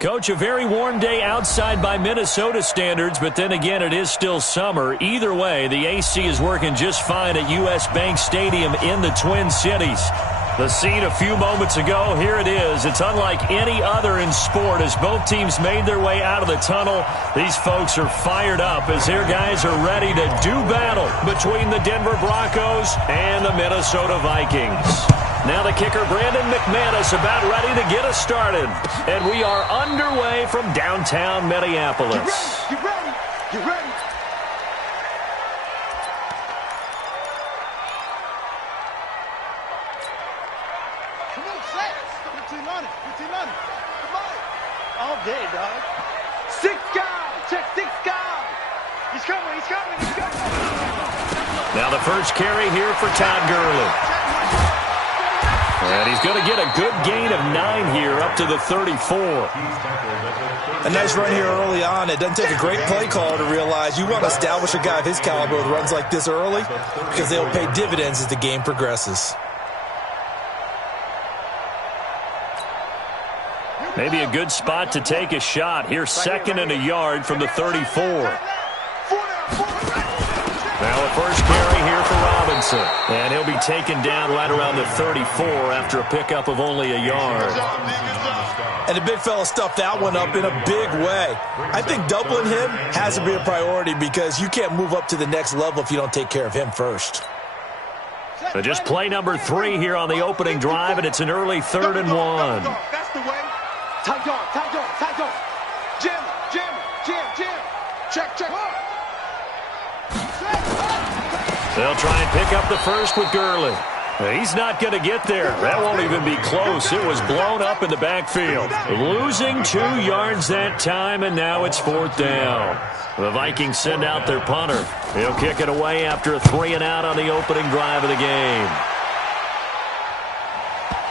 Coach, a very warm day outside by Minnesota standards, but then again, it is still summer. Either way, the AC is working just fine at U.S. Bank Stadium in the Twin Cities. The scene a few moments ago, here it is. It's unlike any other in sport as both teams made their way out of the tunnel. These folks are fired up as their guys are ready to do battle between the Denver Broncos and the Minnesota Vikings. Now the kicker, Brandon McManus, about ready to get us started. And we are underway from downtown Minneapolis. Get ready, get ready. Come on, set. 1500, 1500. Come on. All day, dog. 6 guys. Check 6 guys. He's coming, he's coming, he's coming. Now the first carry here for Todd Gurley. And he's going to get a good gain of 9 here up to the 34. A nice run here early on. It doesn't take a great play caller to realize you want to establish a guy of his caliber with runs like this early because they'll pay dividends as the game progresses. Maybe a good spot to take a shot. Here, 2nd and a yard from the 34. Now a first carry here for Robinson. And he'll be taken down right around the 34 after a pickup of only a yard. And the big fella stuffed that one up in a big way. I think doubling him has to be a priority because you can't move up to the next level if you don't take care of him first. So just play number 3 here on the opening drive, and it's an early 3rd and 1. That's the way. Tight dog, tight dog, tight dog. Jim, Jim, Jim, Jim. Check, check. They'll try and pick up the first with Gurley. He's not going to get there. That won't even be close. It was blown up in the backfield. Losing 2 yards that time, and now it's 4th down. The Vikings send out their punter. He'll kick it away after a 3 and out on the opening drive of the game.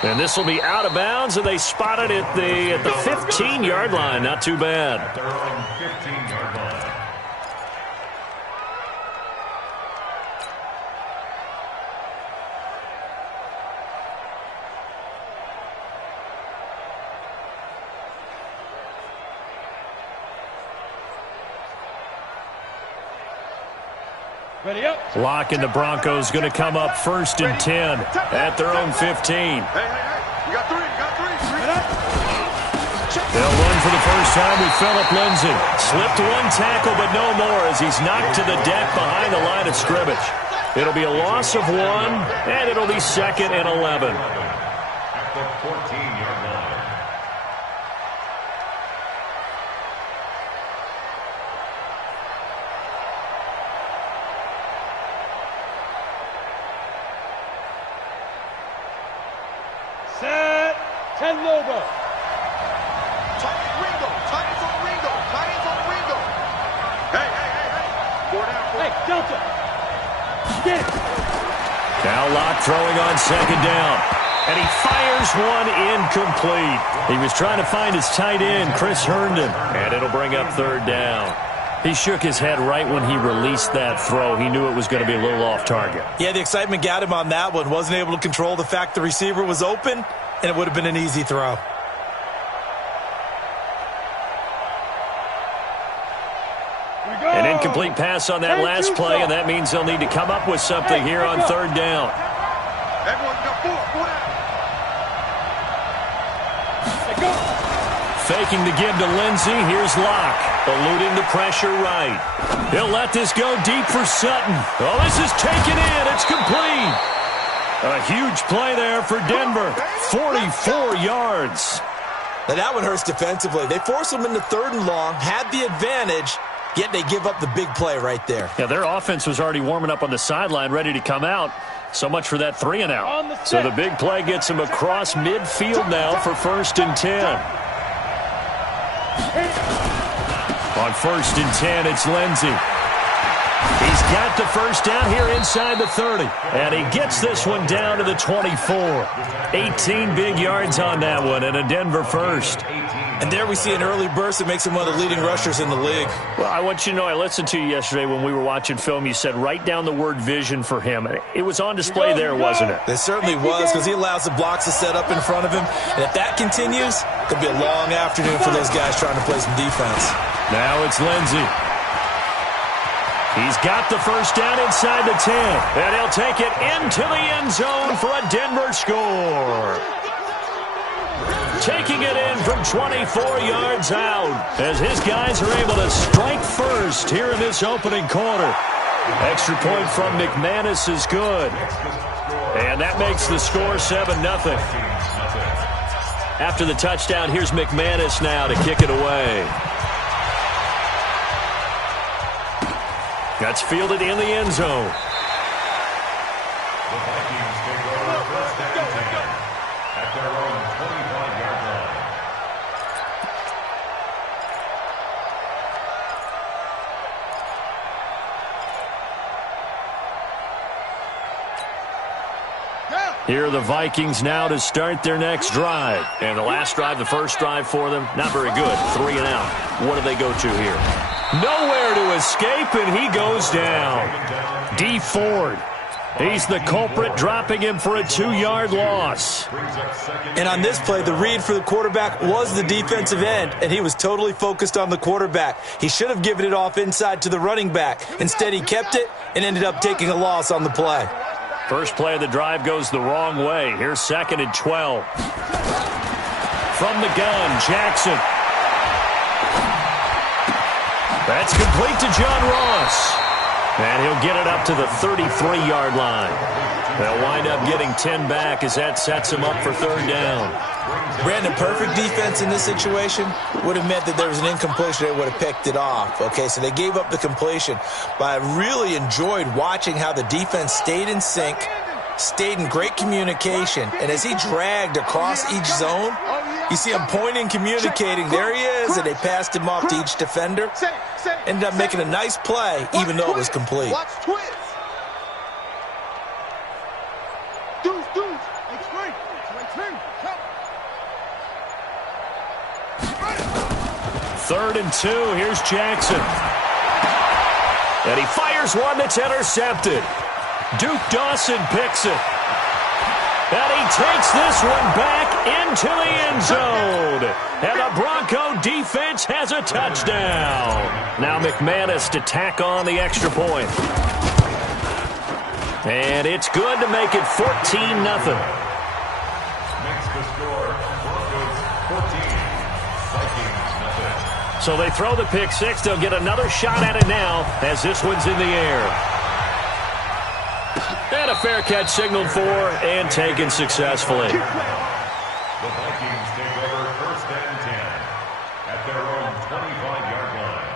And this will be out of bounds, and they spot it at the 15-yard line. Not too bad. At their own 15-yard line. Ready up. Lock and the Broncos going to come up 1st and 10 at their own 15. Hey, you got 3, you got 3. They'll run for the first time with Phillip Lindsay. Slipped 1 tackle, but no more as he's knocked to the deck behind the line of scrimmage. It'll be a loss of 1, and it'll be 2nd and 11. At the 14-yard line. Set. 10 Lobo. Delta. Get it. Now Locke throwing on 2nd down. And he fires one incomplete. He was trying to find his tight end, Chris Herndon. And it'll bring up 3rd down. He shook his head right when he released that throw. He knew it was going to be a little off target. Yeah, the excitement got him on that one. Wasn't able to control the fact the receiver was open, and it would have been an easy throw. An incomplete pass on that last play, and that means they'll need to come up with something here on 3rd down. Faking the give to Lindsay. Here's Locke, eluding the pressure right. He'll let this go deep for Sutton. Oh, this is taken in. It's complete. A huge play there for Denver. 44 yards. Now that one hurts defensively. They forced him into 3rd and long, had the advantage, yet they give up the big play right there. Yeah, their offense was already warming up on the sideline, ready to come out. So much for that 3 and out. So the big play gets him across midfield now for 1st and 10. On 1st and 10, it's Lindsay. He's got the first down here inside the 30. And he gets this one down to the 24. 18 big yards on that one and a Denver first. 18. And there we see an early burst that makes him one of the leading rushers in the league. Well, I want you to know, I listened to you yesterday when we were watching film. You said write down the word vision for him. It was on display there, wasn't it? It certainly was, because he allows the blocks to set up in front of him. And if that continues, it could be a long afternoon for those guys trying to play some defense. Now it's Lindsey. He's got the first down inside the 10. And he'll take it into the end zone for a Denver score. Taking it in from 24 yards out as his guys are able to strike first here in this opening quarter. Extra point from McManus is good. And that makes the score 7-0. After the touchdown, here's McManus now to kick it away. That's fielded in the end zone. The Vikings take over first and 10 at their own 25-yard line. Here are the Vikings now to start their next drive. And the last drive, the first drive for them, not very good. 3 and out. What do they go to here? Nowhere to escape, and he goes down. D. Ford. He's the culprit, dropping him for a 2-yard loss. And on this play, the read for the quarterback was the defensive end, and he was totally focused on the quarterback. He should have given it off inside to the running back. Instead, he kept it and ended up taking a loss on the play. First play of the drive goes the wrong way. Here's 2nd and 12. From the gun, Jackson. That's complete to John Ross. And he'll get it up to the 33-yard line. They'll wind up getting 10 back as that sets him up for 3rd down. Brandon, perfect defense in this situation would have meant that there was an incompletion. They would have picked it off. Okay, so they gave up the completion. But I really enjoyed watching how the defense stayed in sync, stayed in great communication. And as he dragged across each zone, you see him pointing, communicating. There he is, and they passed him off to each defender. Ended up making a nice play, even though it was complete. Watch twist. Deuce. Explain. Third and 2. Here's Jackson. And he fires one that's intercepted. Duke Dawson picks it. And he takes this one back into the end zone. And the Bronco defense has a touchdown. Now McManus to tack on the extra point. And it's good to make it 14-0. Makes the score Broncos 14, Vikings nothing. So they throw the pick six. They'll get another shot at it now as this one's in the air. And a fair catch signaled for and taken successfully. The Vikings take over first and 10 at their own 25-yard line.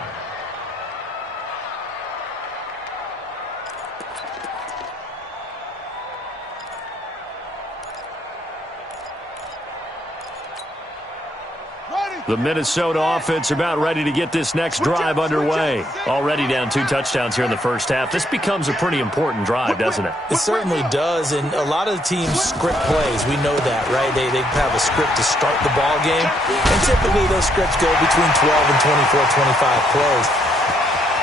The Minnesota offense about ready to get this next drive underway. Already down 2 touchdowns here in the first half. This becomes a pretty important drive, doesn't it? It certainly does, and a lot of the teams script plays. We know that, right? They have a script to start the ball game, and typically those scripts go between 12 and 24, 25 plays.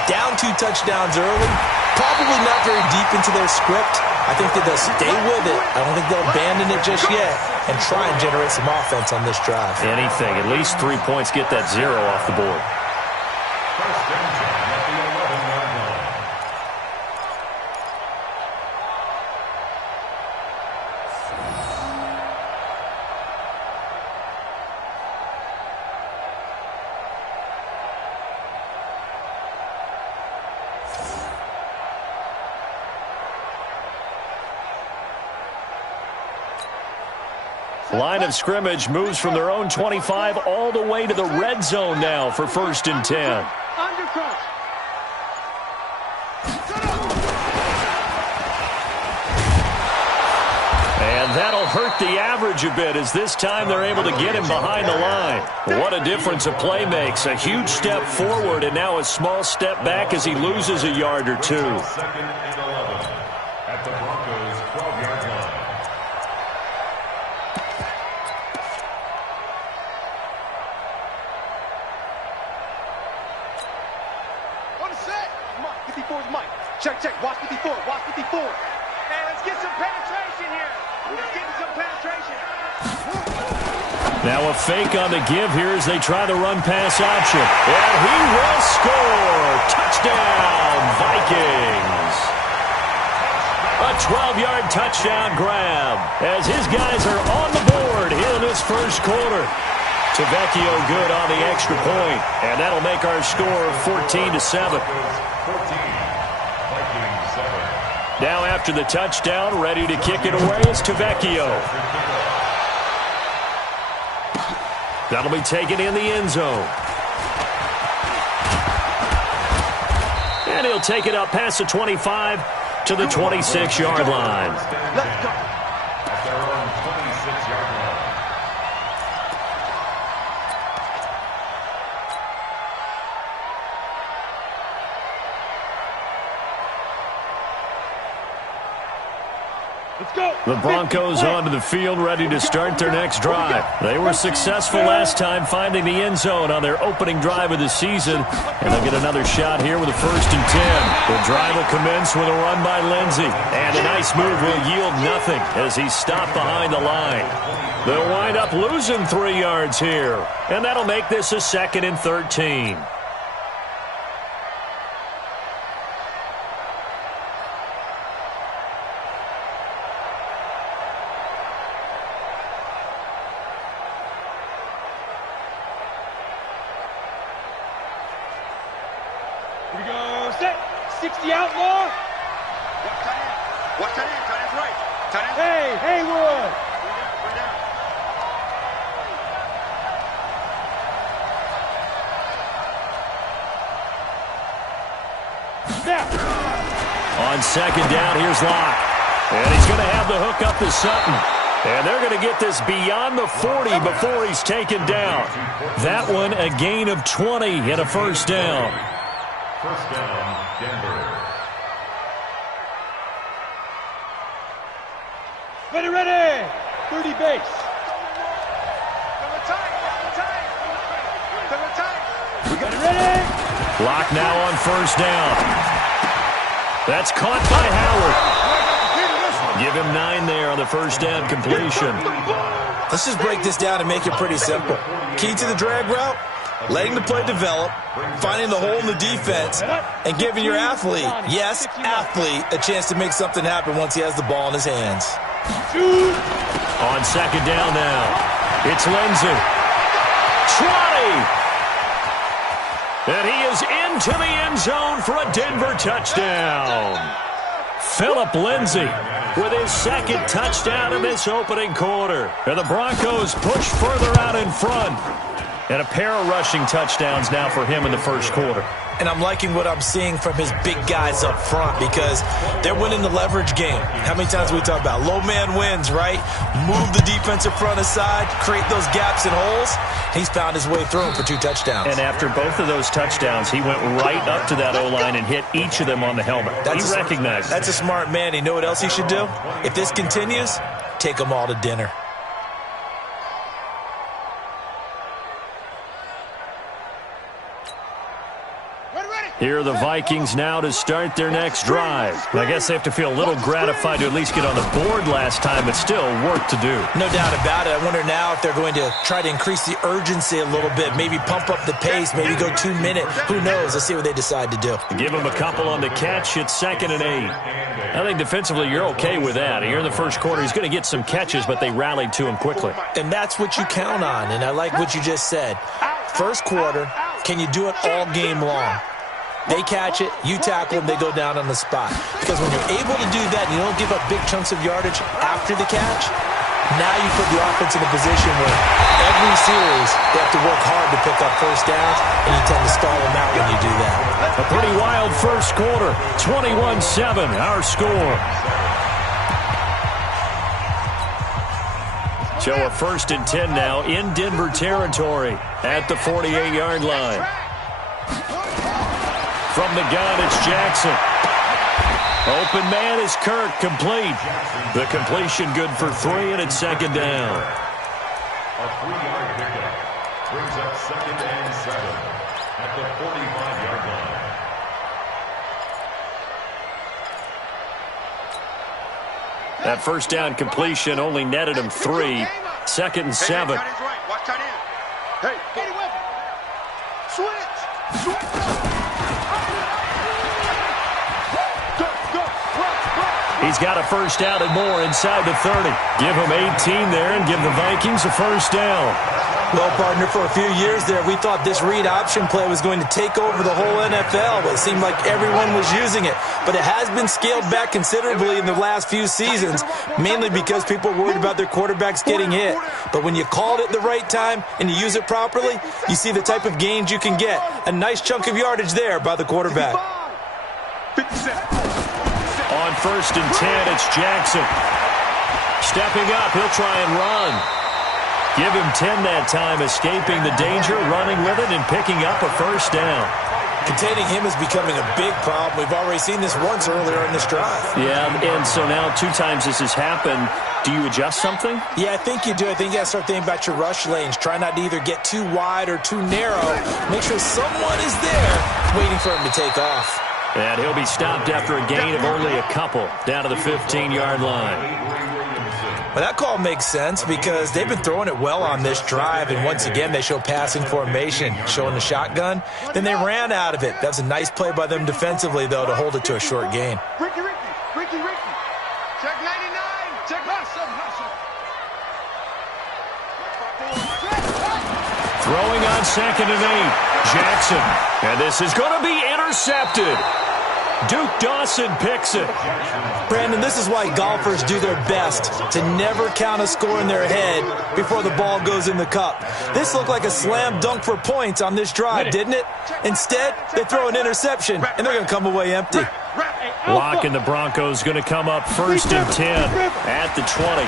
Down 2 touchdowns early, probably not very deep into their script. I think that they'll stay with it. I don't think they'll abandon it just yet and try and generate some offense on this drive. Anything. At least 3 points, get that 0 off the board. First and 10 at the 11-yard line. Line of scrimmage moves from their own 25 all the way to the red zone now for 1st and 10. Undercut. And that'll hurt the average a bit as this time they're able to get him behind the line. What a difference a play makes. A huge step forward and now a small step back as he loses a yard or 2. 2nd and 11 at the Broncos 12-yard line. 2 set. Mike, 54 is Mike. Check, check. Watch 54. Watch 54. Hey, let's get some penetration here. Let's get some penetration. Now a fake on the give here as they try the run-pass option. And he will score. Touchdown, Vikings. A 12-yard touchdown grab as his guys are on the board here in this first quarter. Tavecchio good on the extra point, and that'll make our score 14-7. Now after the touchdown, ready to kick it away is Tavecchio. That'll be taken in the end zone. And he'll take it up past the 25 to the 26-yard line. Let's go. At their own 26-yard line. Let's go. The Broncos onto the field, ready to start their next drive. They were successful last time finding the end zone on their opening drive of the season, and they'll get another shot here with a 1st and 10. The drive will commence with a run by Lindsey, and a nice move will yield nothing as he's stopped behind the line. They'll wind up losing 3 yards here, and that'll make this a 2nd and 13. Here we go. Set. 60 outlaw. Watch tight end. Watch tight end. Tight end's right. Tight end. Hey, Haywood. We're down. On 2nd down, here's Locke. And he's going to have the hook up to Sutton. And they're going to get this beyond the 40 before he's taken down. That one, a gain of 20 and a 1st down. 1st down, Denver. Ready. 30 base. We got it ready. Locke now on 1st down. That's caught by Howard. Give him 9 there on the 1st down completion. Let's just break this down and make it pretty simple. Key to the drag route, letting the play develop, finding the hole in the defense, and giving your athlete, yes, athlete, a chance to make something happen once he has the ball in his hands. On 2nd down now, it's Lindsey. 20! And he is into the end zone for a Denver touchdown. Phillip Lindsay with his 2nd touchdown in this opening quarter. And the Broncos push further out in front. And a pair of rushing touchdowns now for him in the first quarter. And I'm liking what I'm seeing from his big guys up front because they're winning the leverage game. How many times we talk about low man wins, right? Move the defensive front aside, create those gaps and holes. He's found his way through them for 2 touchdowns. And after both of those touchdowns, he went right up to that O-line and hit each of them on the helmet. He recognized it. That's a smart man. You know what else he should do? If this continues, take them all to dinner. Here are the Vikings now to start their next drive. I guess they have to feel a little gratified to at least get on the board last time, but still work to do. No doubt about it. I wonder now if they're going to try to increase the urgency a little bit, maybe pump up the pace, maybe go 2 minute. Who knows? Let's see what they decide to do. Give them a couple on the catch. It's 2nd and 8. I think defensively you're okay with that. Here in the first quarter, he's going to get some catches, but they rallied to him quickly. And that's what you count on, and I like what you just said. First quarter, can you do it all game long? They catch it, you tackle them, they go down on the spot. Because when you're able to do that and you don't give up big chunks of yardage after the catch, now you put the offense in a position where every series they have to work hard to pick up 1st downs, and you tend to stall them out when you do that. A pretty wild first quarter, 21-7, our score. So a 1st and 10 now in Denver territory at the 48-yard line. From the gun, it's Jackson. Open man is Kirk, complete. The completion good for 3, and it's 2nd down. A 3-yard pickup brings up 2nd and 7 at the 45-yard line. That first down completion only netted him 3. 2nd and 7. Watch tight end. Hey, get it with him. Switch. He's got a first down and more inside the 30. Give him 18 there and give the Vikings a first down. Well, partner, for a few years there, we thought this read option play was going to take over the whole NFL, but it seemed like everyone was using it. But it has been scaled back considerably in the last few seasons, mainly because people are worried about their quarterbacks getting hit. But when you call it at the right time and you use it properly, you see the type of gains you can get. A nice chunk of yardage there by the quarterback. 57. On 1st and 10, it's Jackson. Stepping up, he'll try and run. Give him 10 that time, escaping the danger, running with it, and picking up a first down. Containing him is becoming a big problem. We've already seen this once earlier in this drive. Yeah, and so now 2 times this has happened. Do you adjust something? Yeah, I think you do. I think you got to start thinking about your rush lanes. Try not to either get too wide or too narrow. Make sure someone is there waiting for him to take off. And he'll be stopped after a gain of only a couple, down to the 15-yard line. Well, that call makes sense because they've been throwing it well on this drive, and once again they show passing formation, showing the shotgun. Then they ran out of it. That's a nice play by them defensively, though, to hold it to a short gain. Ricky. Check 99. Check hustle. Throwing on 2nd and 8. Jackson. And this is going to be intercepted. Duke Dawson picks it. Brandon, this is why golfers do their best to never count a score in their head before the ball goes in the cup. This looked like a slam dunk for points on this drive, didn't it? Instead, they throw an interception, and they're going to come away empty. Locke and the Broncos going to come up 1st and 10 at the 20.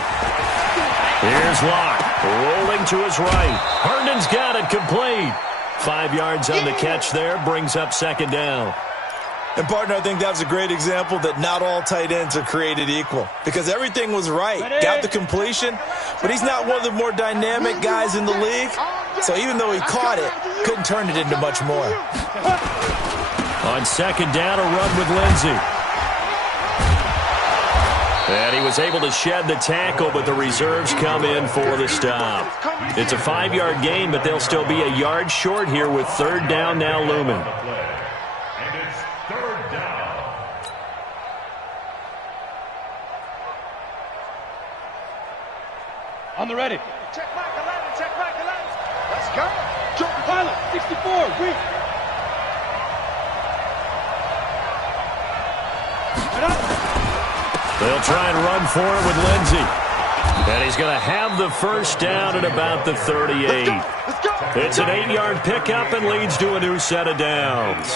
Here's Locke, rolling to his right. Herndon's got it complete. 5 yards on the catch there, brings up 2nd down. And, partner, I think that was a great example that not all tight ends are created equal because everything was right. Got the completion, but he's not one of the more dynamic guys in the league. So even though he caught it, couldn't turn it into much more. On 2nd down, a run with Lindsey. And he was able to shed the tackle, but the reserves come in for the stop. It's a 5-yard gain, but they'll still be a yard short here with 3rd down now looming. On the ready. Check Mike 11. Let's go. Jordan Pilot, 64, weak. They'll try and run for it with Lindsey. And he's going to have the first down at about the 38. It's an 8-yard pickup and leads to a new set of downs.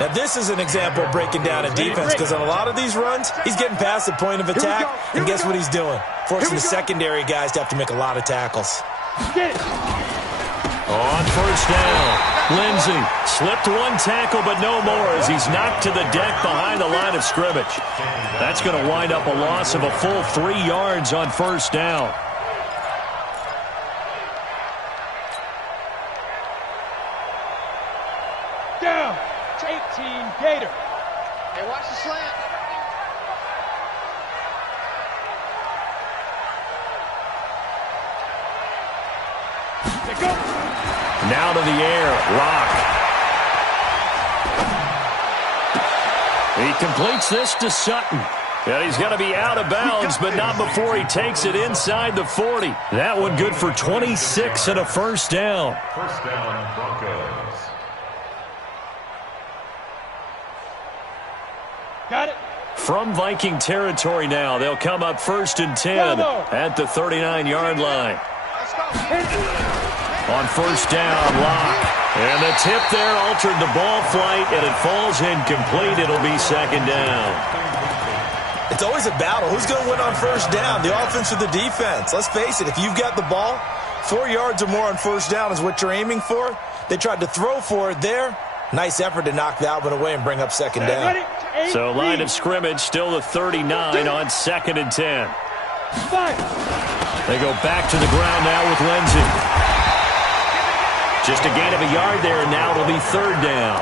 Now, this is an example of breaking down a defense because on a lot of these runs, he's getting past the point of attack, and guess what he's doing? Forcing the secondary guys to have to make a lot of tackles. On 1st down, Lindsey slipped 1 tackle, but no more as he's knocked to the deck behind the line of scrimmage. That's going to wind up a loss of a full 3 yards on 1st down. Down. 18 Gator. Hey, watch the slant. Pick up. Now to the air, Locke. He completes this to Sutton. And he's going to be out of bounds, but not before he takes it inside the 40. That one good for 26 and a first down. First down, Broncos. Got it. From Viking territory now, they'll come up 1st and 10 at the 39-yard line. On 1st down, Locke. And the tip there altered the ball flight, and it falls incomplete. It'll be 2nd down. It's always a battle. Who's going to win on 1st down, the offense or the defense? Let's face it, if you've got the ball, 4 yards or more on 1st down is what you're aiming for. They tried to throw for it there. Nice effort to knock that one away and bring up 2nd down. So line of scrimmage still the 39 on 2nd and 10. They go back to the ground now with Lindsey. Just a gain of a yard there, and now it'll be 3rd down.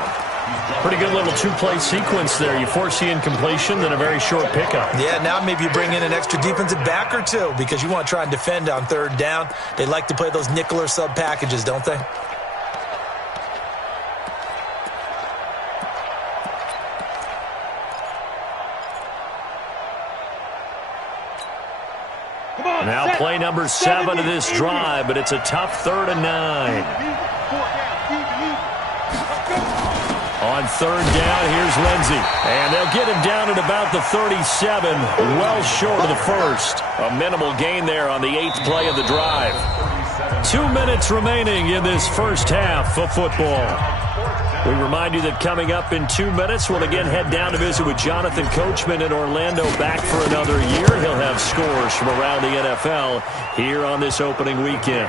Pretty good little two-play sequence there. You force the incompletion, then a very short pickup. Yeah, now maybe you bring in an extra defensive back or two because you want to try and defend on third down. They like to play those nickel or sub packages, don't they? Now play number 7 of this drive, but it's a tough 3rd and 9. On 3rd down, here's Lindsey. And they'll get him down at about the 37, well short of the first. A minimal gain there on the 8th play of the drive. 2 minutes remaining in this first half of football. We remind you that coming up in 2 minutes, we'll again head down to visit with Jonathan Coachman in Orlando, back for another year. He'll have scores from around the NFL here on this opening weekend.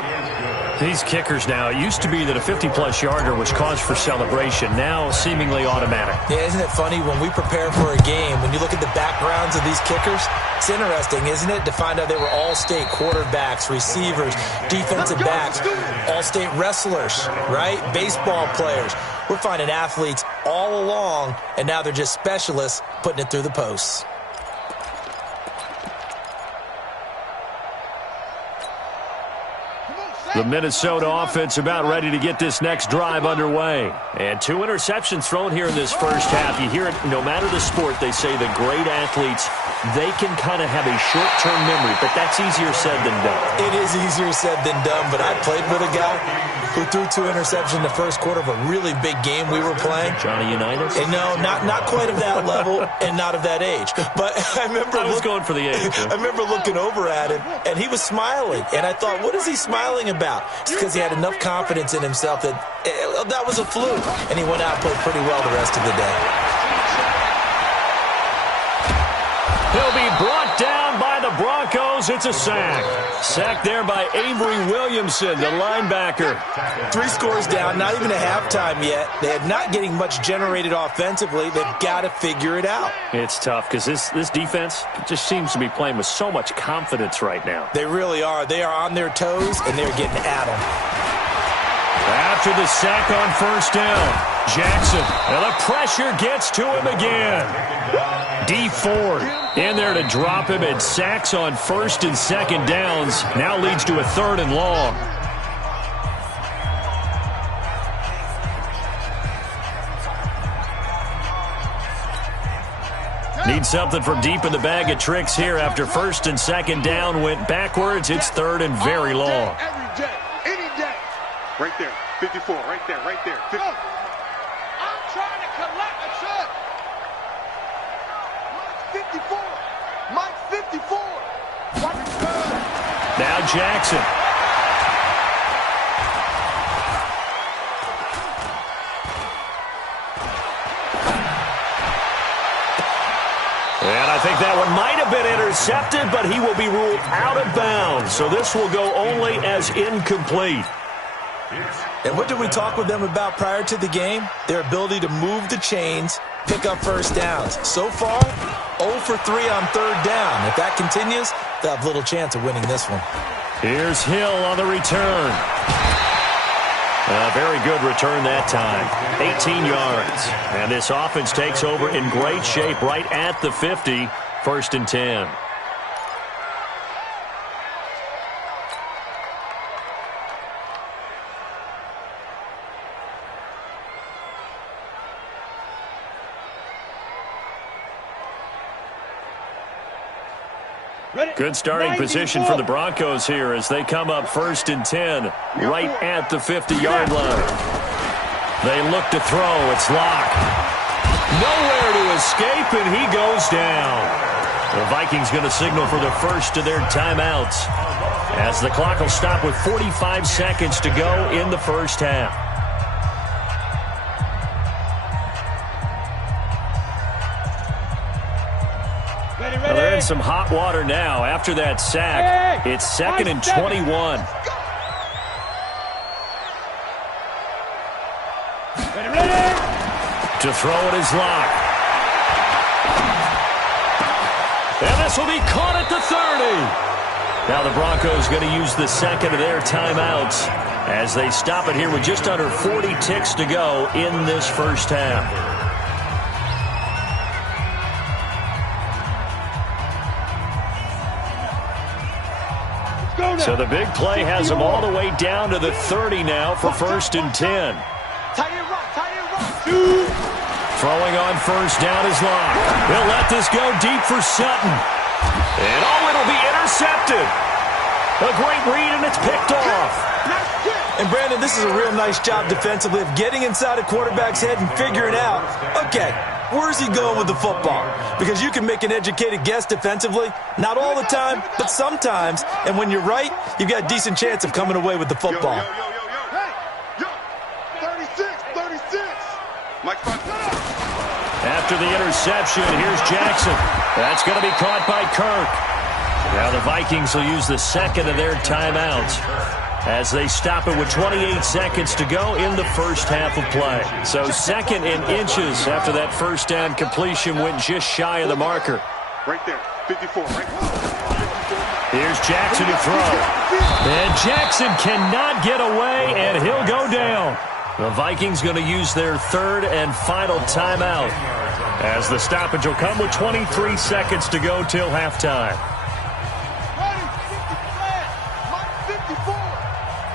These kickers now, it used to be that a 50-plus yarder was cause for celebration. Now seemingly automatic. Yeah, isn't it funny when we prepare for a game, when you look at the backgrounds of these kickers, it's interesting, isn't it, to find out they were all-state quarterbacks, receivers, defensive backs, all-state wrestlers, right? Baseball players. We're finding athletes all along, and now they're just specialists putting it through the posts. The Minnesota offense about ready to get this next drive underway. And 2 interceptions thrown here in this first half. You hear it, no matter the sport, they say the great athletes, they can kind of have a short-term memory, but that's easier said than done. It is easier said than done, but I played with a guy who threw 2 interceptions in the first quarter of a really big game we were playing. Johnny Unitas? And no, not quite of that level and not of that age. But I remember I was going for the age. I remember looking over at him, and he was smiling. And I thought, what is he smiling about? It's because he had enough confidence in himself that that was a fluke. And he went out and played pretty well the rest of the day. He'll be brought down by the Broncos. It's a sack. Sack there by Avery Williamson, the linebacker. 3 scores down, not even a halftime yet. They're not getting much generated offensively. They've got to figure it out. It's tough because this defense just seems to be playing with so much confidence right now. They really are. They are on their toes, and they're getting at them. After the sack on 1st down, Jackson, and the pressure gets to him again. D Ford in there to drop him, and sacks on 1st and 2nd downs. Now leads to a 3rd and long. Need something from deep in the bag of tricks here after 1st and 2nd down went backwards. It's 3rd and very long. Every day, any day. Right there, 54, right there, right there. 50. I'm trying to collect a shot. Mike's 54. Mike's 54. Now Jackson. And I think that one might have been intercepted, but he will be ruled out of bounds. So this will go only as incomplete. And what did we talk with them about prior to the game? Their ability to move the chains, pick up 1st downs. So far, 0 for 3 on 3rd down. If that continues, they'll have little chance of winning this one. Here's Hill on the return. A very good return that time. 18 yards. And this offense takes over in great shape right at the 50. 1st and 10. Good starting position for the Broncos here as they come up 1st and 10 right at the 50-yard line. They look to throw. It's Locke. Nowhere to escape, and he goes down. The Vikings going to signal for the first of their timeouts as the clock will stop with 45 seconds to go in the first half. Well, they're in some hot water now. After that sack, it's 2nd and 21. To throw it is Locke. And this will be caught at the 30. Now the Broncos going to use the 2nd of their timeouts as they stop it here with just under 40 ticks to go in this first half. So the big play has them all the way down to the 30 now for 1st and 10. Throwing on first down is Locke. He'll let this go deep for Sutton. And it'll be intercepted. A great read, and it's picked off. And Brandon, this is a real nice job defensively of getting inside a quarterback's head and figuring out, okay, where's he going with the football? Because you can make an educated guess defensively, not all the time, but sometimes. And when you're right, you've got a decent chance of coming away with the football. After the interception, here's Jackson. That's going to be caught by Kirk. Now the Vikings will use the second of their timeouts as they stop it with 28 seconds to go in the first half of play. So 2nd and inches after that first down completion went just shy of the marker. Right there, 54, right? Here's Jackson to throw. And Jackson cannot get away, and he'll go down. The Vikings going to use their 3rd and final timeout as the stoppage will come with 23 seconds to go till halftime.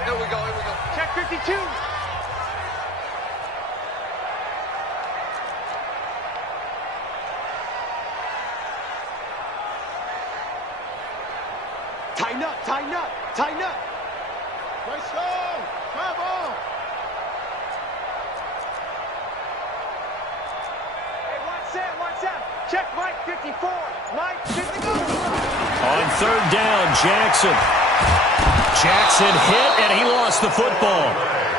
Here we go. Check 52. Tighten up. Let's go. Come on. Watch out. Check Mike 54. Mike 54. On 3rd down, Jackson hit, and he lost the football.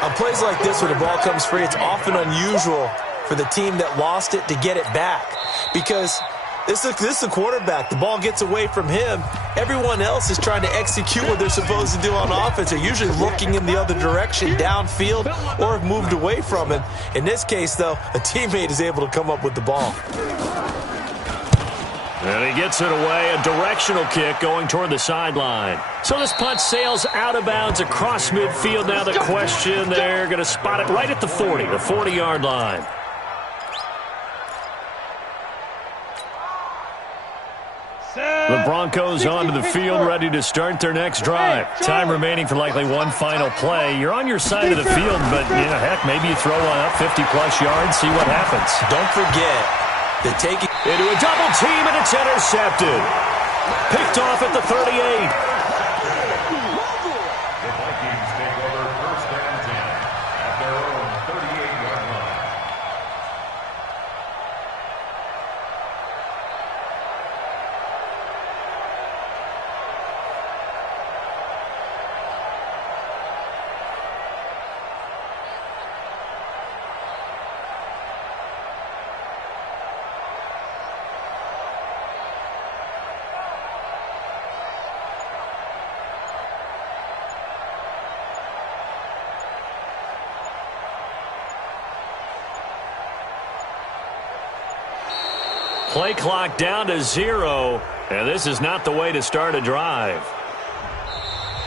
On plays like this where the ball comes free, it's often unusual for the team that lost it to get it back. Because this is the quarterback. The ball gets away from him. Everyone else is trying to execute what they're supposed to do on offense. They're usually looking in the other direction, downfield, or have moved away from him. In this case, though, a teammate is able to come up with the ball. And he gets it away, a directional kick going toward the sideline. So this punt sails out of bounds across midfield. Now the question, they're going to spot it right at the 40, the 40-yard line. The Broncos onto the field, ready to start their next drive. Time remaining for likely one final play. You're on your side of the field, but, heck, maybe you throw one up 50-plus yards, see what happens. Don't forget that taking into a double team, and it's intercepted. Picked off at the 38. The Vikings take over 1st and 10 at their own 38-yard line. Play clock down to 0, and this is not the way to start a drive.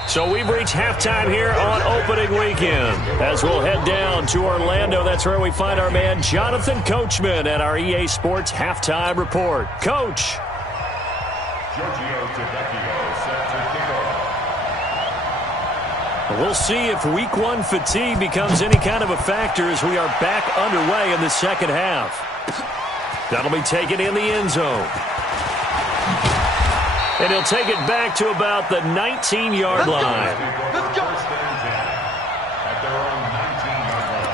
So we've reached halftime here on opening weekend. As we'll head down to Orlando, that's where we find our man Jonathan Coachman at our EA Sports Halftime Report. Coach. Giorgio Tedesco set to kick off. We'll see if Week 1 fatigue becomes any kind of a factor as we are back underway in the second half. That'll be taken in the end zone. And he'll take it back to about the 19-yard line. Let's go. At their own 19-yard line.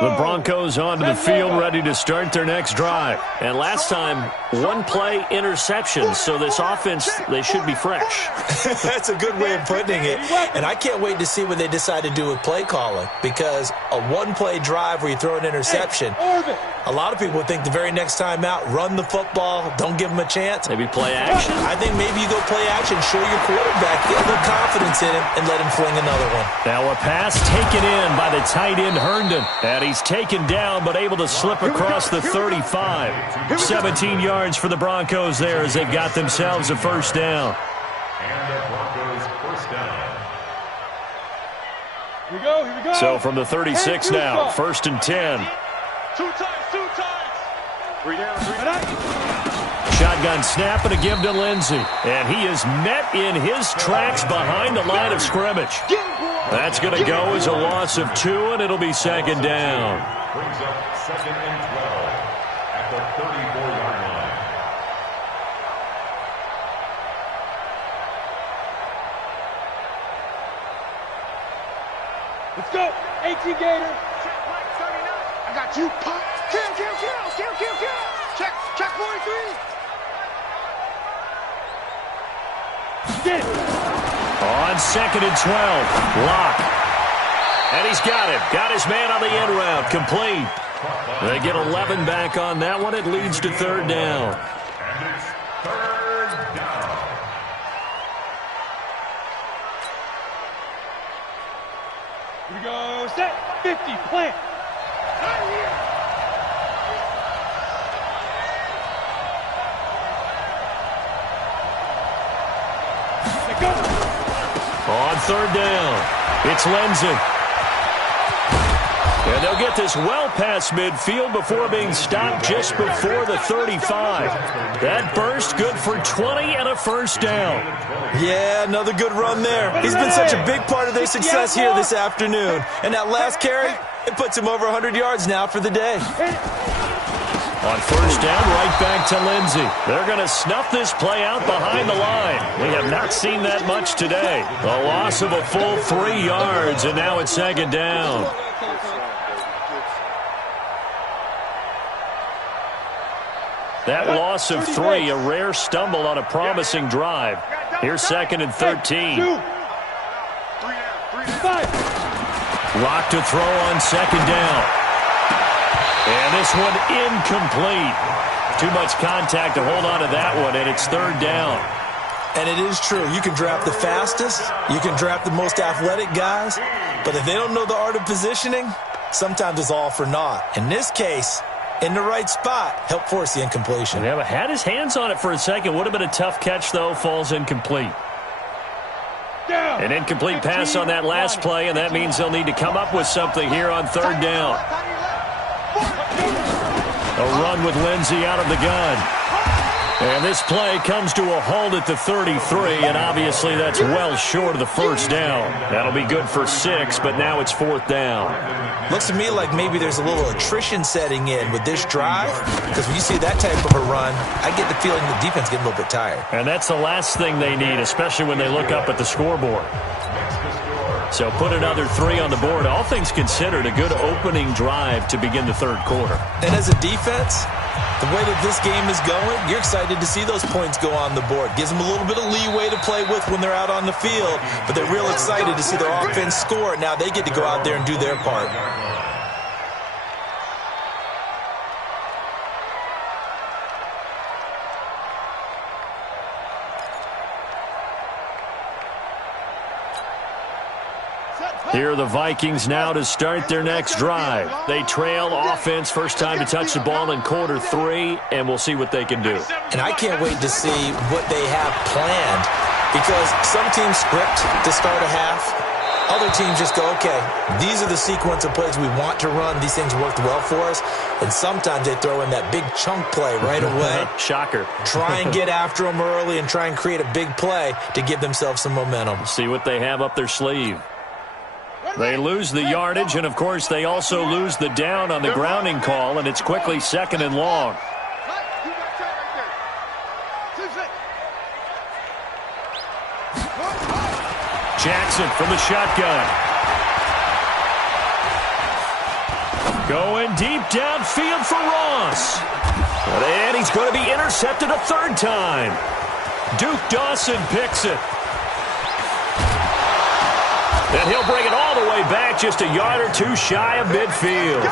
The Broncos onto the field, ready to start their next drive. And last time, one play interception, so this offense, they should be fresh. That's a good way of putting it. And I can't wait to see what they decide to do with play calling, because a one-play drive where you throw an interception, A lot of people would think the very next time out, run the football, don't give him a chance. Maybe play action. I think maybe you go play action, show your quarterback, get a little confidence in him, and let him fling another one. Now a pass taken in by the tight end Herndon. And he's taken down but able to slip across the 35. 17 yards for the Broncos there as they've got themselves a first down. And the Broncos first down. Here we go, here we go. So from the 36 now, 1st and 10. Two times. 3 down, 3 down. Shotgun snap and a give to Lindsey. And he is met in his tracks behind the line of scrimmage. That's going to go as a loss of 2, and it'll be 2nd down. Brings up 2nd and 12 at the 34-yard line. Let's go. 18 Gator. I got you. Pop. Kill. Check 43. Get it. On 2nd and 12, Locke. And he's got him. Got his man on the end route. Complete. They get 11 back on that one. It leads to 3rd down. And it's 3rd down. Here we go. Set. 50. Plant. Go. On 3rd down, it's Lindsey. And they'll get this well past midfield before being stopped just before the 35. That burst good for 20 and a first down. Yeah, another good run there. He's been such a big part of their success here this afternoon. And that last carry, it puts him over 100 yards now for the day. On 1st down, right back to Lindsey. They're going to snuff this play out behind the line. We have not seen that much today. A loss of a full 3 yards, and now it's 2nd down. That loss of 3, a rare stumble on a promising drive. Here's 2nd and 13. Lock to throw on 2nd down. And this one incomplete. Too much contact to hold on to that one, and it's 3rd down. And it is true. You can draft the fastest. You can draft the most athletic guys. But if they don't know the art of positioning, sometimes it's all for naught. In this case, in the right spot, help force the incompletion. Yeah, but had his hands on it for a second. Would have been a tough catch, though. Falls incomplete. An incomplete pass on that last play, and that means they'll need to come up with something here on 3rd down. A run with Lindsey out of the gun. And this play comes to a halt at the 33, and obviously that's well short of the first down. That'll be good for 6, but now it's 4th down. Looks to me like maybe there's a little attrition setting in with this drive, because when you see that type of a run, I get the feeling the defense getting a little bit tired. And that's the last thing they need, especially when they look up at the scoreboard. So put another 3 on the board. All things considered, a good opening drive to begin the 3rd quarter. And as a defense, the way that this game is going, you're excited to see those points go on the board. Gives them a little bit of leeway to play with when they're out on the field, but they're real excited to see their offense score. Now they get to go out there and do their part. Here are the Vikings now to start their next drive. They trail offense, first time to touch the ball in quarter 3, and we'll see what they can do. And I can't wait to see what they have planned, because some teams script to start a half. Other teams just go, okay, these are the sequence of plays we want to run. These things worked well for us. And sometimes they throw in that big chunk play right away. Shocker. Try and get after them early and try and create a big play to give themselves some momentum. See what they have up their sleeve. They lose the yardage, and, of course, they also lose the down on the grounding call, and it's quickly 2nd and long. Jackson from the shotgun. Going deep downfield for Ross. And he's going to be intercepted a 3rd time. Duke Dawson picks it. And he'll bring it all the way back just a yard or two shy of midfield.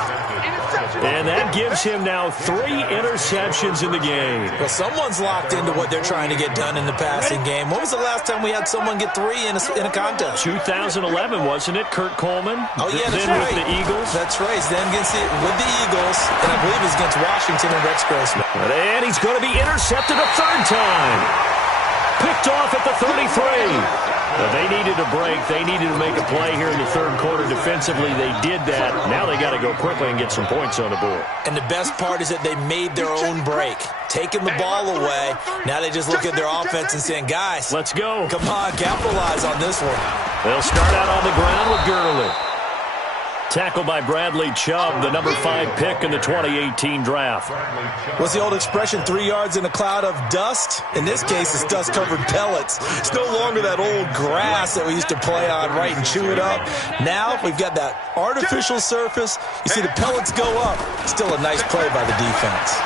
And that gives him now 3 interceptions in the game. Well, someone's locked into what they're trying to get done in the passing game. When was the last time we had someone get 3 in a contest? 2011, wasn't it, Kurt Coleman? Oh, yeah, that's then right. with the Eagles. That's right. Then with the Eagles, and I believe it's against Washington and Rex Grossman. And he's going to be intercepted a 3rd time. Picked off at the 33. They needed a break. They needed to make a play here in the 3rd quarter defensively. They did that. Now they got to go quickly and get some points on the board. And the best part is that they made their own break, taking the ball away. Now they just look at their offense and saying, guys, let's go. Come on, capitalize on this one. They'll start out on the ground with Gurley. Tackled by Bradley Chubb, the number 5 pick in the 2018 draft. What's the old expression, 3 yards in a cloud of dust? In this case, it's dust-covered pellets. It's no longer that old grass that we used to play on, right, and chew it up. Now we've got that artificial surface. You see the pellets go up. Still a nice play by the defense.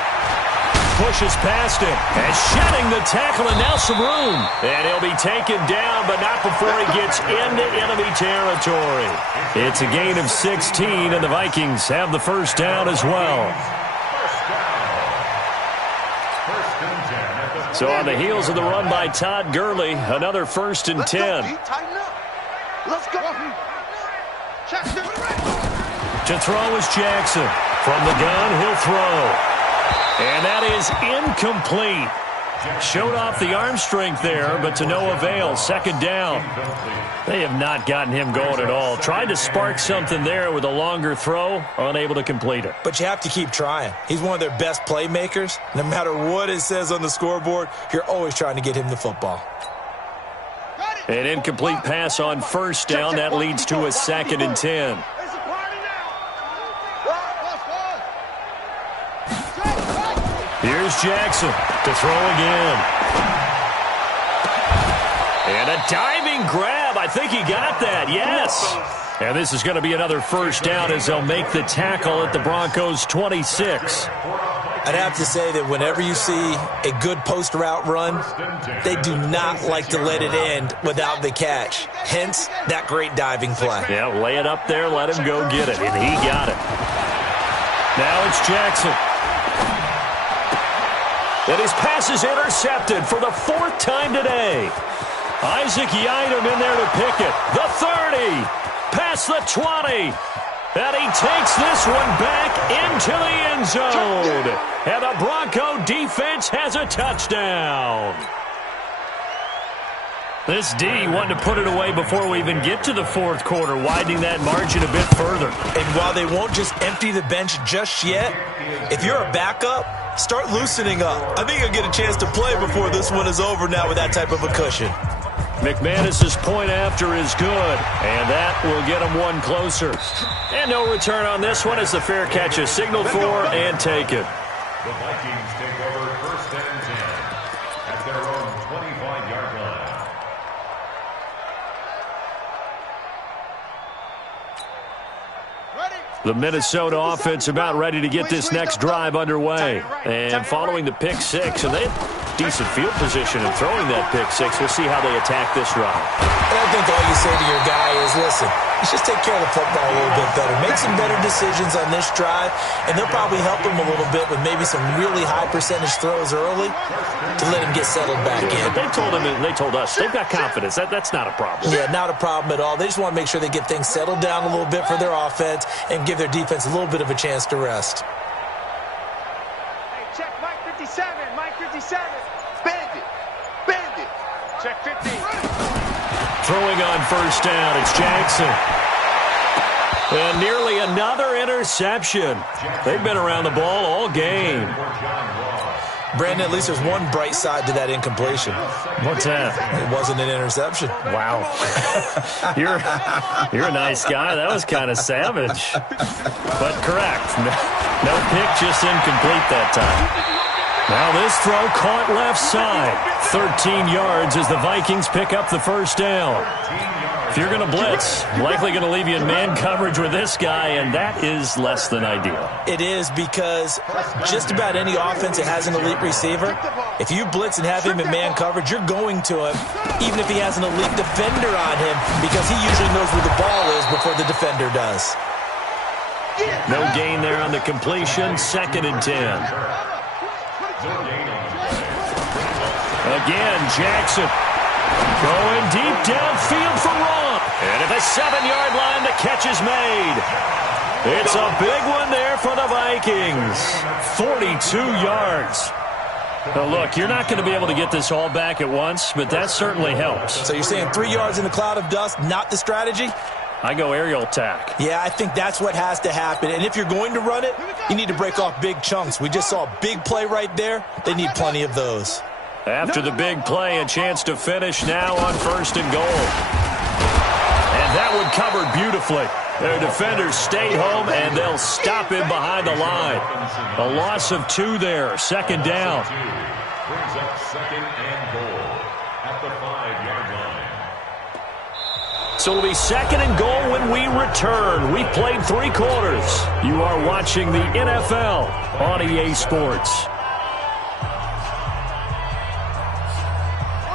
Pushes past him and shedding the tackle, and now some room. And he'll be taken down, but not before he gets into enemy territory. It's a gain of 16, and the Vikings have the 1st down as well. So on the heels of the run by Todd Gurley, another 1st and 10. Let's go. To throw is Jackson. From the gun, he'll throw. And that is incomplete. Showed off the arm strength there, but to no avail. 2nd down. They have not gotten him going at all. Tried to spark something there with a longer throw, unable to complete it. But you have to keep trying. He's one of their best playmakers. No matter what it says on the scoreboard, you're always trying to get him the football. An incomplete pass on 1st down. That leads to a 2nd and 10. Here's Jackson to throw again. And a diving grab. I think he got that, yes. And this is going to be another 1st down as they'll make the tackle at the Broncos' 26. I'd have to say that whenever you see a good post route run, they do not like to let it end without the catch. Hence, that great diving play. Yeah, lay it up there, let him go get it, and he got it. Now it's Jackson. And his pass is intercepted for the 4th time today. Isaac Yiadom in there to pick it. The 30. Past the 20. And he takes this one back into the end zone. And the Bronco defense has a touchdown. This D wanted to put it away before we even get to the 4th quarter, widening that margin a bit further. And while they won't just empty the bench just yet, if you're a backup, start loosening up. I think you'll get a chance to play before this one is over now with that type of a cushion. McManus's point after is good, and that will get him one closer. And no return on this one as the fair catch is signaled for and taken. The Vikings take over 1st and 10 at their own 25-yard line. The Minnesota offense about ready to get this next drive underway. And following the pick 6, and they have decent field position in throwing that pick 6. We'll see how they attack this drive. And I think all you say to your guy is, listen, let's just take care of the football a little bit better. Make some better decisions on this drive, and they'll probably help him a little bit with maybe some really high percentage throws early to let him get settled back in. They told us they've got confidence. That's not a problem. Yeah, not a problem at all. They just want to make sure they get things settled down a little bit for their offense and give their defense a little bit of a chance to rest. Hey, check Mike 57. Mike 57. Bandit. Bandit. Check 15. Throwing on 1st down, it's Jackson. And nearly another interception. They've been around the ball all game. Brandon, at least there's one bright side to that incompletion. What's that? It wasn't an interception. Wow. You're a nice guy. That was kind of savage. But correct. No pick, just incomplete that time. Now this throw caught left side. 13 yards as the Vikings pick up the first down. If you're going to blitz, likely going to leave you in man coverage with this guy, and that is less than ideal. It is, because just about any offense that has an elite receiver, if you blitz and have him in man coverage, you're going to him, even if he has an elite defender on him, because he usually knows where the ball is before the defender does. No gain there on the completion. 2nd and 10. Again, Jackson going deep downfield for Ron. And at the 7-yard line, the catch is made. It's a big one there for the Vikings. 42 yards. Now look, you're not going to be able to get this all back at once, but that certainly helps. So you're saying 3 yards in the cloud of dust, not the strategy? I go aerial attack. Yeah, I think that's what has to happen. And if you're going to run it, you need to break off big chunks. We just saw a big play right there. They need plenty of those. After the big play, a chance to finish now on 1st and goal. And that one covered beautifully. Their defenders stayed home, and they'll stop him behind the line. A loss of 2 there. 2nd down. Brings up 2nd and goal at the 5-yard line. So it'll be 2nd and goal when we return. We've played 3 quarters. You are watching the NFL on EA Sports.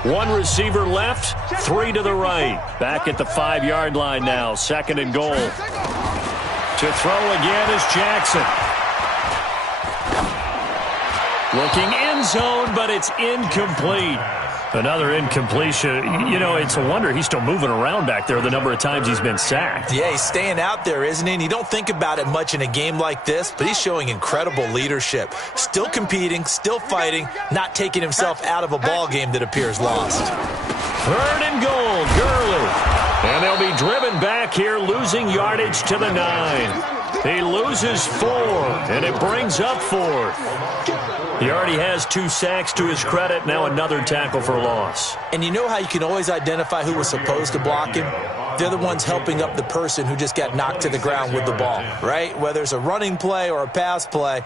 1 receiver left, 3 to the right. Back at the 5-yard line now. 2nd and goal. To throw again is Jackson. Looking end zone, but it's incomplete. Another incompletion. You know, it's a wonder he's still moving around back there the number of times he's been sacked. Yeah, he's staying out there, isn't he? And you don't think about it much in a game like this, but he's showing incredible leadership. Still competing, still fighting, not taking himself out of a ball game that appears lost. 3rd and goal, Gurley. And they'll be driven back here, losing yardage to the 9. He loses 4, and it brings up 4th. He already has 2 sacks to his credit. Now another tackle for loss. And you know how you can always identify who was supposed to block him? They're the ones helping up the person who just got knocked to the ground with the ball, right? Whether it's a running play or a pass play,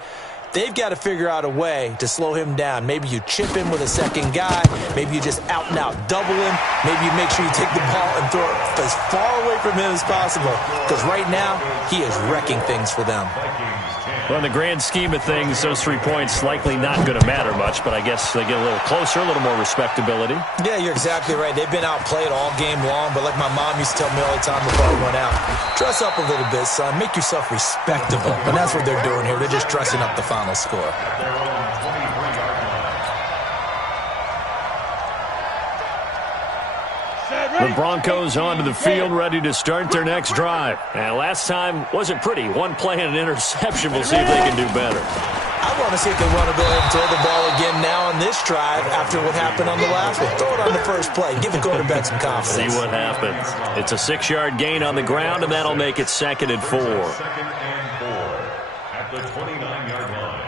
they've got to figure out a way to slow him down. Maybe you chip him with a second guy. Maybe you just out-and-out double him. Maybe you make sure you take the ball and throw it as far away from him as possible. Because right now, he is wrecking things for them. Well, in the grand scheme of things, those 3 points likely not going to matter much, but I guess they get a little closer, a little more respectability. Yeah, you're exactly right. They've been outplayed all game long, but like my mom used to tell me all the time before I went out, dress up a little bit, son. Make yourself respectable. And that's what they're doing here. They're just dressing up the final score. The Broncos onto the field, ready to start their next drive. And last time wasn't pretty. 1 play and an interception. We'll see if they can do better. I want to see if they want to go ahead and throw the ball again now on this drive after what happened on the last one. Throw it on the first play. Give the quarterback some confidence. See what happens. It's a 6-yard gain on the ground, and that'll make it 2nd and 4. 2nd and 4 at the 29-yard line.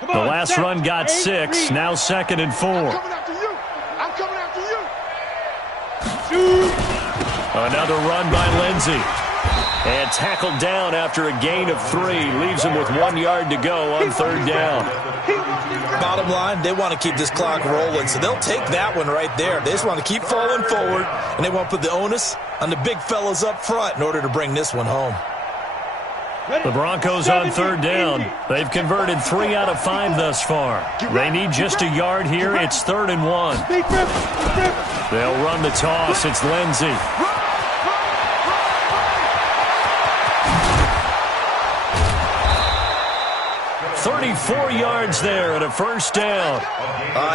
The last run got 6. Now 2nd and 4. I'm coming after you. I'm coming after you. Another run by Lindsey. And tackled down after a gain of 3. Leaves him with 1 yard to go on 3rd down. Bottom line, they want to keep this clock rolling, so they'll take that one right there. They just want to keep falling forward, and they want to put the onus on the big fellas up front in order to bring this one home. The Broncos on 3rd down. They've converted 3 out of 5 thus far. They need just a yard here. It's 3rd and 1. They'll run the toss. It's Lindsey. 34 yards there and a 1st down.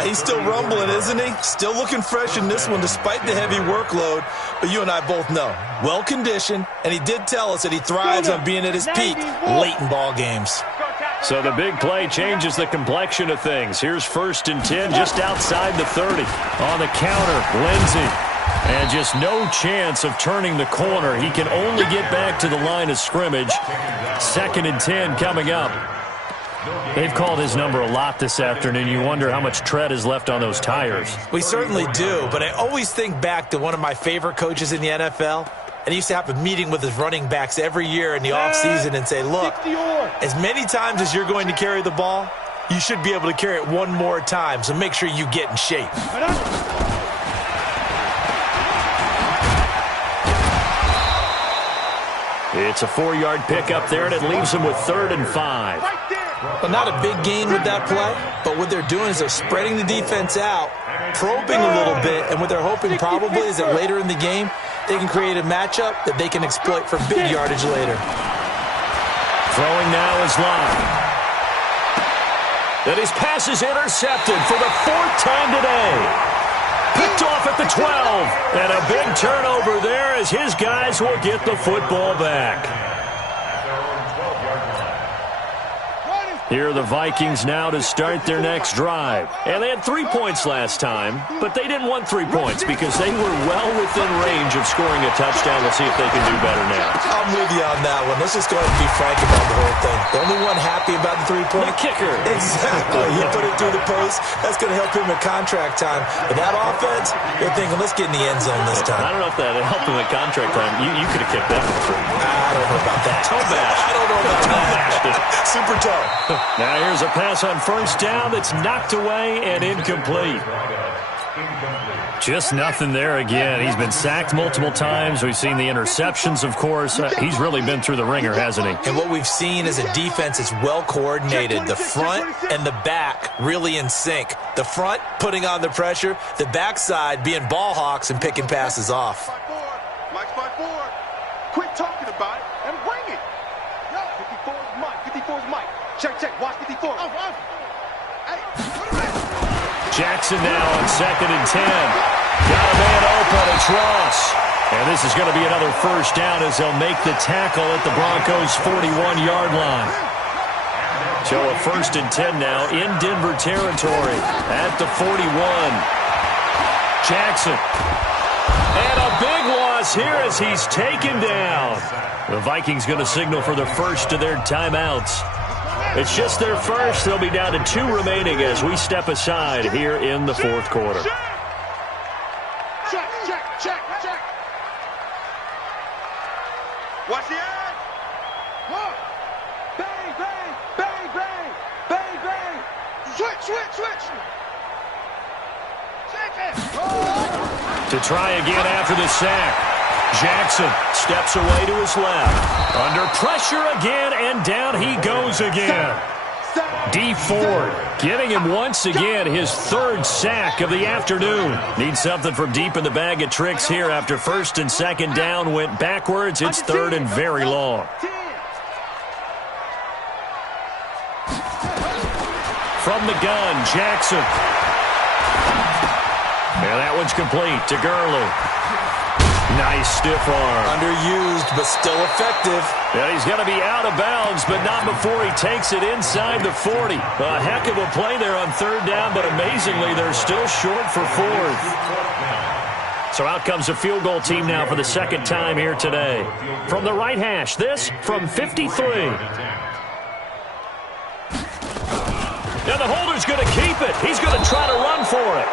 He's still rumbling, isn't he? Still looking fresh in this one despite the heavy workload. But you and I both know, well-conditioned, and he did tell us that he thrives on being at his peak late in ball games. So the big play changes the complexion of things. Here's 1st and 10 just outside the 30. On the counter, Lindsey. And just no chance of turning the corner. He can only get back to the line of scrimmage. 2nd and 10 coming up. They've called his number a lot this afternoon. You wonder how much tread is left on those tires. We certainly do, but I always think back to one of my favorite coaches in the NFL, and he used to have a meeting with his running backs every year in the offseason and say, look, as many times as you're going to carry the ball, you should be able to carry it one more time, so make sure you get in shape. It's a 4-yard pickup there, and it leaves them with 3rd and 5. Well, not a big gain with that play, but what they're doing is they're spreading the defense out, probing a little bit, and what they're hoping probably is that later in the game, they can create a matchup that they can exploit for big yardage later. Throwing now is Locke. And his pass is intercepted for the 4th time today. Picked off at the 12. And a big turnover there as his guys will get the football back. Here are the Vikings now to start their next drive. And they had 3 points last time, but they didn't want 3 points because they were well within range of scoring a touchdown. We'll see if they can do better now. I'm with you on that one. Let's just go ahead and be frank about the whole thing. The only one happy about the 3-point? The kicker. Exactly. He put it through the post. That's going to help him at contract time. But that offense, they're thinking, let's get in the end zone this time. I don't know if that helped him at contract time. You could have kicked that one through. I don't know about that. Toe bash. I don't know about that. Super toe. Now here's a pass on 1st down that's knocked away and incomplete. Just nothing there again. He's been sacked multiple times. We've seen the interceptions, of course. He's really been through the ringer, hasn't he? And what we've seen is a defense that's well coordinated. The front and the back really in sync. The front putting on the pressure. The backside being ball hawks and picking passes off. Mike's by 4. Quit talking about it and bring it. 54 is Mike. 54 is Mike. Check. Watch 54. Hey, Jackson now on 2nd and 10. Got a man open. It's Ross. And this is going to be another 1st down as they'll make the tackle at the Broncos' 41-yard line. So a 1st and 10 now in Denver territory at the 41. Jackson. And a big loss here as he's taken down. The Vikings going to signal for the first of their timeouts. It's just their first. They'll be down to 2 remaining as we step aside here in the 4th quarter. check. Watch the edge. Look. Bang. Switch. Check it. To try again after the sack. Jackson steps away to his left. Under pressure again, and down he goes again. D. Ford getting him once again his 3rd sack of the afternoon. Needs something from deep in the bag of tricks here after 1st and 2nd down went backwards. It's 3rd and very long. From the gun, Jackson. And that one's complete to Gurley. Nice stiff arm. Underused, but still effective. Yeah, he's going to be out of bounds, but not before he takes it inside the 40. A heck of a play there on 3rd down, but amazingly, they're still short for 4th. So out comes a field goal team now for the 2nd time here today. From the right hash, this from 53. Now the holder's going to keep it. He's going to try to run for it.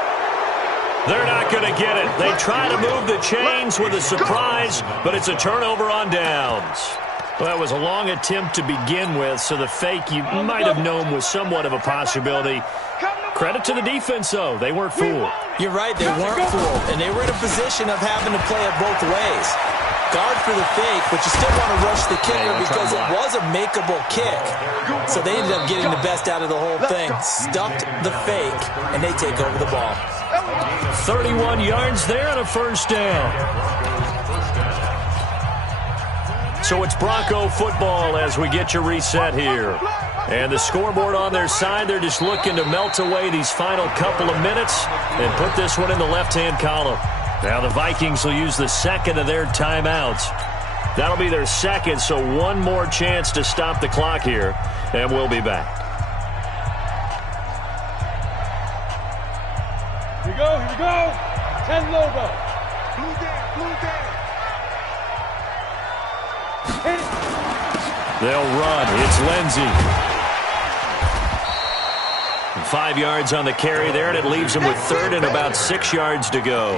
They're not going to get it. They try to move the chains with a surprise, but it's a turnover on downs. Well, that was a long attempt to begin with, so the fake you might have known was somewhat of a possibility. Credit to the defense, though. They weren't fooled. You're right, they weren't fooled, and they were in a position of having to play it both ways. Guard for the fake, but you still want to rush the kicker because it was a makeable kick. So they ended up getting the best out of the whole thing. Stuffed the fake, and they take over the ball. 31 yards there and a 1st down. So it's Bronco football as we get you reset here. And the scoreboard on their side, they're just looking to melt away these final couple of minutes and put this one in the left-hand column. Now the Vikings will use the 2nd of their timeouts. That'll be their 2nd, so one more chance to stop the clock here, and we'll be back. Here we go. 10 logo. Blue down. They'll run. It's Lindsey. 5 yards on the carry there, and it leaves him with third and about 6 yards to go.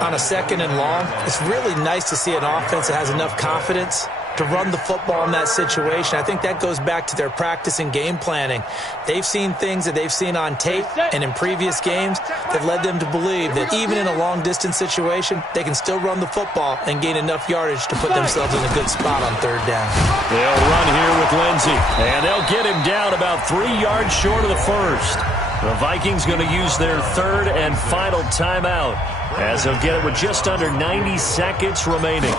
On a second and long, it's really nice to see an offense that has enough confidence to run the football in that situation. I think that goes back to their practice and game planning. They've seen things that they've seen on tape and in previous games that led them to believe that even in a long-distance situation, they can still run the football and gain enough yardage to put themselves in a good spot on third down. They'll run here with Lindsey, and they'll get him down about 3 yards short of the first. The Vikings going to use their third and final timeout as they'll get it with just under 90 seconds remaining.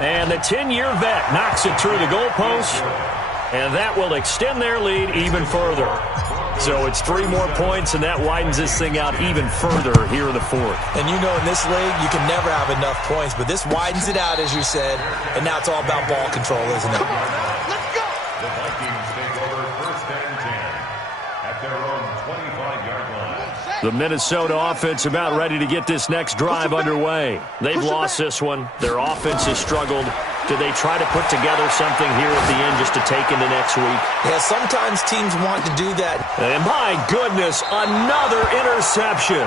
And the 10-year vet knocks it through the goalpost, and that will extend their lead even further. So it's 3 more points, and that widens this thing out even further here in the fourth. And you know in this league, you can never have enough points, but this widens it out, as you said, and now it's all about ball control, isn't it? Let's go! The Vikings take over first and 10 at their own 25-yard line. The Minnesota offense about ready to get this next drive underway. They've lost this one. Their offense has struggled. Do they try to put together something here at the end just to take into next week? Yeah, sometimes teams want to do that. And my goodness, another interception.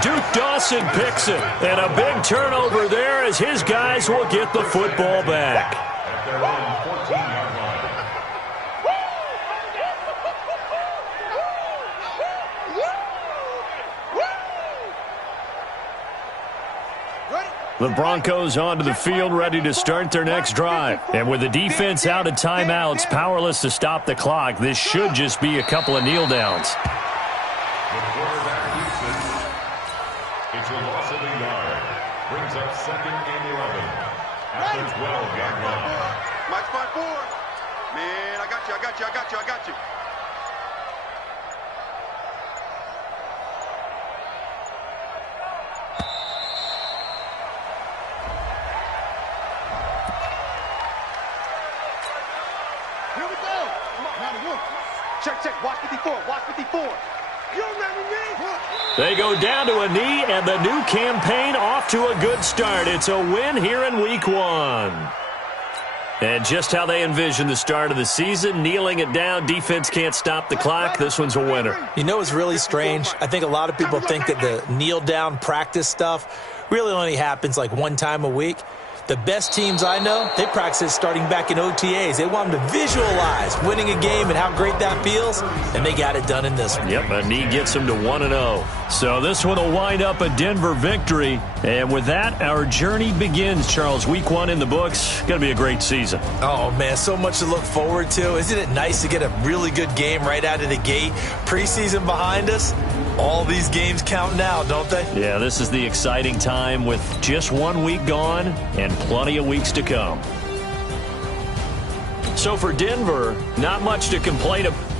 Duke Dawson picks it. And a big turnover there as his guys will get the football back. At their own 14-yard line. The Broncos onto the field ready to start their next drive. And with the defense out of timeouts, powerless to stop the clock, this should just be a couple of kneel downs. The quarterback keeps it. It's a loss of a yard. Brings up second and 11 at the 12-yard line. Mike's by 4. Man, I got you, I got you, I got you, I got you. Here we go. Check, check. Watch 54. Watch 54. You remember me? They go down to a knee, and the new campaign off to a good start. It's a win here in week 1. And just how they envision the start of the season, kneeling it down, defense can't stop the clock. This one's a winner. You know what's really strange? I think a lot of people think that the kneel-down practice stuff really only happens like one time a week. The best teams I know, they practice it starting back in OTAs. They want them to visualize winning a game and how great that feels, and they got it done in this one. Yep, a knee gets them to 1-0. So this one will wind up a Denver victory. And with that, our journey begins, Charles. Week 1 in the books. Going to be a great season. Oh, man, so much to look forward to. Isn't it nice to get a really good game right out of the gate? Preseason behind us. All these games count now, don't they? Yeah, this is the exciting time with just 1 week gone and plenty of weeks to come. So for Denver, not much to complain about.